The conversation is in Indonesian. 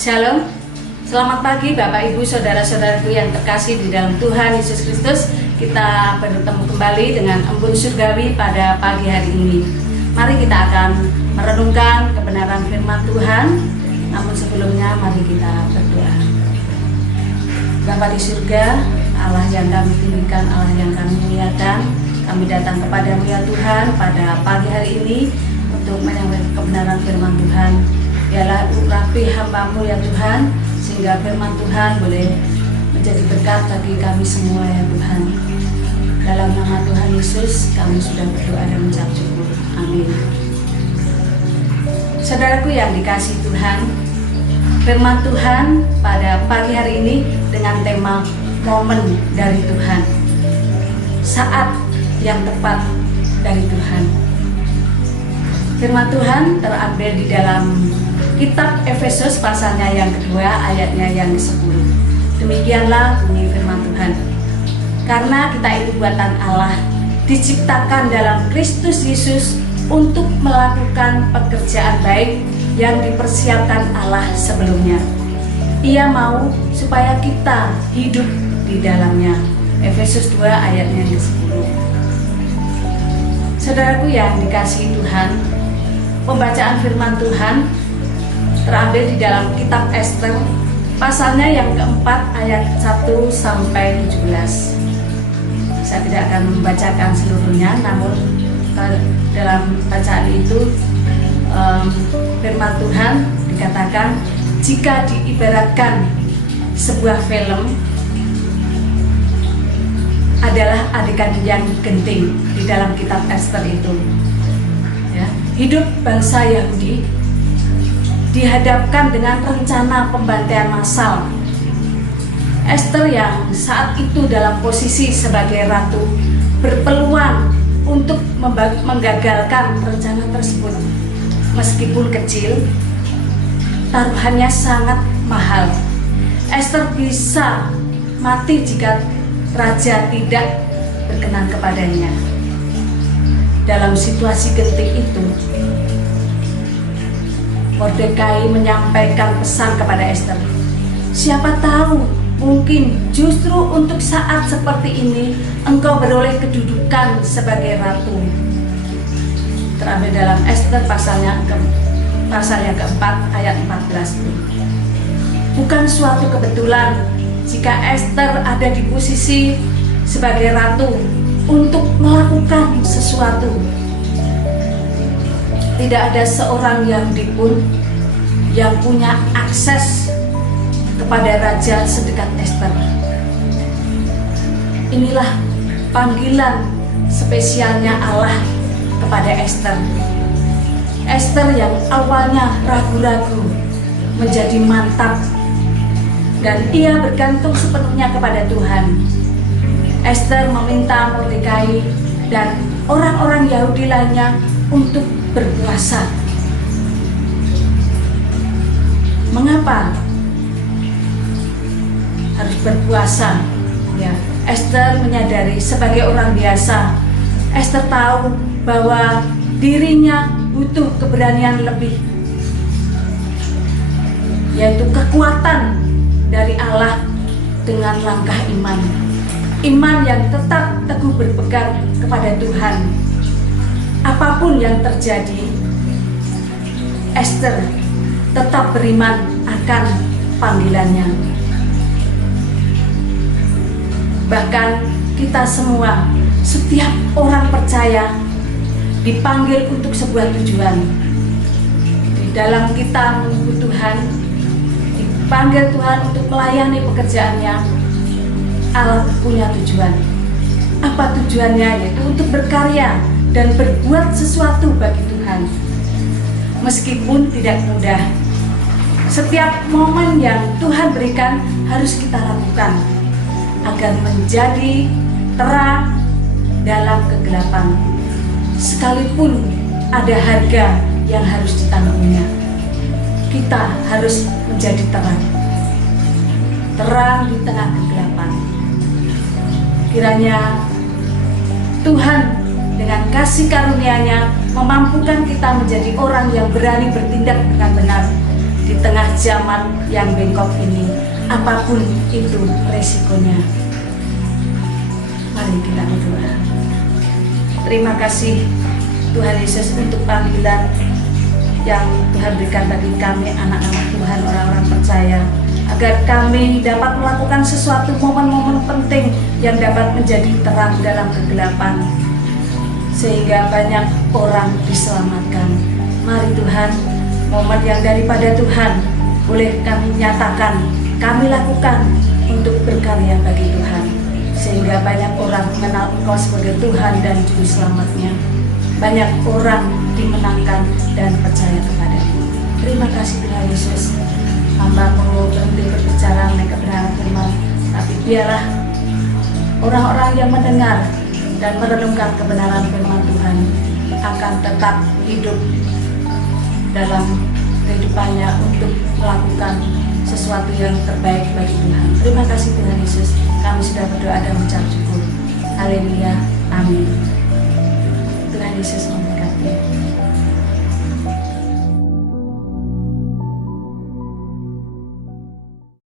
Shalom, selamat pagi Bapak Ibu Saudara-saudaraku yang terkasih di dalam Tuhan Yesus Kristus. Kita bertemu kembali dengan Embun Surgawi pada pagi hari ini. Mari kita akan merenungkan kebenaran firman Tuhan. Namun sebelumnya mari kita berdoa. Bapa di surga, Allah yang kami tinggikan, Allah yang kami muliakan, kami datang kepadamu ya Tuhan pada pagi hari ini untuk menyampaikan kebenaran firman Tuhan. Biarlah urapi hamba-Mu ya Tuhan, sehingga firman Tuhan boleh menjadi berkat bagi kami semua ya Tuhan. Dalam nama Tuhan Yesus kami sudah berdoa dan mengucap syukur. Amin. Saudaraku yang dikasihi Tuhan, firman Tuhan pada pagi hari ini dengan tema momen dari Tuhan, saat yang tepat dari Tuhan. Firman Tuhan terambil di dalam Kitab Efesus pasalnya yang kedua ayatnya yang ke-10. Demikianlah bunyi firman Tuhan. Karena kita itu buatan Allah, diciptakan dalam Kristus Yesus untuk melakukan pekerjaan baik yang dipersiapkan Allah sebelumnya. Ia mau supaya kita hidup di dalamnya. Efesus 2 ayatnya yang ke-10. Saudaraku yang dikasihi Tuhan, pembacaan firman Tuhan terambil di dalam kitab Ester pasalnya yang keempat ayat 1 sampai 17. Saya tidak akan membacakan seluruhnya, namun dalam bacaan itu firman Tuhan dikatakan, jika diibaratkan sebuah film adalah adegan yang genting di dalam kitab Ester itu ya, hidup bangsa Yahudi dihadapkan dengan rencana pembantaian massal. Ester yang saat itu dalam posisi sebagai ratu berpeluang untuk menggagalkan rencana tersebut. Meskipun kecil, taruhannya sangat mahal. Ester bisa mati jika raja tidak berkenan kepadanya. Dalam situasi genting itu, Mordekai menyampaikan pesan kepada Ester. Siapa tahu, mungkin justru untuk saat seperti ini engkau beroleh kedudukan sebagai ratu. Terambil dalam Ester pasalnya keempat ayat 14. Bukan suatu kebetulan jika Ester ada di posisi sebagai ratu untuk melakukan sesuatu. Tidak ada seorang Yahudi pun yang punya akses kepada raja sedekat Ester. Inilah panggilan spesialnya Allah kepada Ester. Ester yang awalnya ragu-ragu menjadi mantap dan ia bergantung sepenuhnya kepada Tuhan. Ester meminta Mordekai dan orang-orang Yahudi lainnya untuk berpuasa. Mengapa harus berpuasa? Ya, Ester menyadari sebagai orang biasa, Ester tahu bahwa dirinya butuh keberanian lebih, yaitu kekuatan dari Allah dengan langkah iman. Iman yang tetap teguh berpegang kepada Tuhan. Apapun yang terjadi, Ester tetap beriman akan panggilannya. Bahkan kita semua, setiap orang percaya dipanggil untuk sebuah tujuan. Di dalam kita menunggu Tuhan, dipanggil Tuhan untuk melayani pekerjaannya. Allah punya tujuan. Apa tujuannya? Yaitu untuk berkarya dan berbuat sesuatu bagi Tuhan. Meskipun tidak mudah, setiap momen yang Tuhan berikan harus kita lakukan agar menjadi terang dalam kegelapan. Sekalipun ada harga yang harus ditanggungnya, kita harus menjadi terang. Terang di tengah kegelapan. Kiranya Tuhan dengan kasih karunia-Nya memampukan kita menjadi orang yang berani bertindak dengan benar di di tengah zaman yang bengkok ini, apapun itu resikonya. Mari kita berdoa. Terima kasih Tuhan Yesus untuk panggilan yang Tuhan berikan bagi kami, anak-anak Tuhan, orang-orang percaya, agar kami dapat melakukan sesuatu momen-momen penting yang dapat menjadi terang dalam kegelapan, sehingga banyak orang diselamatkan. Mari Tuhan, momen yang daripada Tuhan boleh kami nyatakan, kami lakukan untuk berkarya bagi Tuhan, sehingga banyak orang mengenal Engkau sebagai Tuhan dan Juru Selamatnya. Banyak orang dimenangkan dan percaya kepada-Mu. Terima kasih Tuhan Yesus. Hamba-Mu berhenti berbicara mengenai kebenaran firman, tapi biarlah orang-orang yang mendengar dan merenungkan kebenaran firman Tuhan akan tetap hidup dalam kehidupannya untuk melakukan sesuatu yang terbaik bagi Tuhan. Terima kasih Tuhan Yesus. Kami sudah berdoa dan mengucap syukur. Haleluya. Amin. Tuhan Yesus memberkati.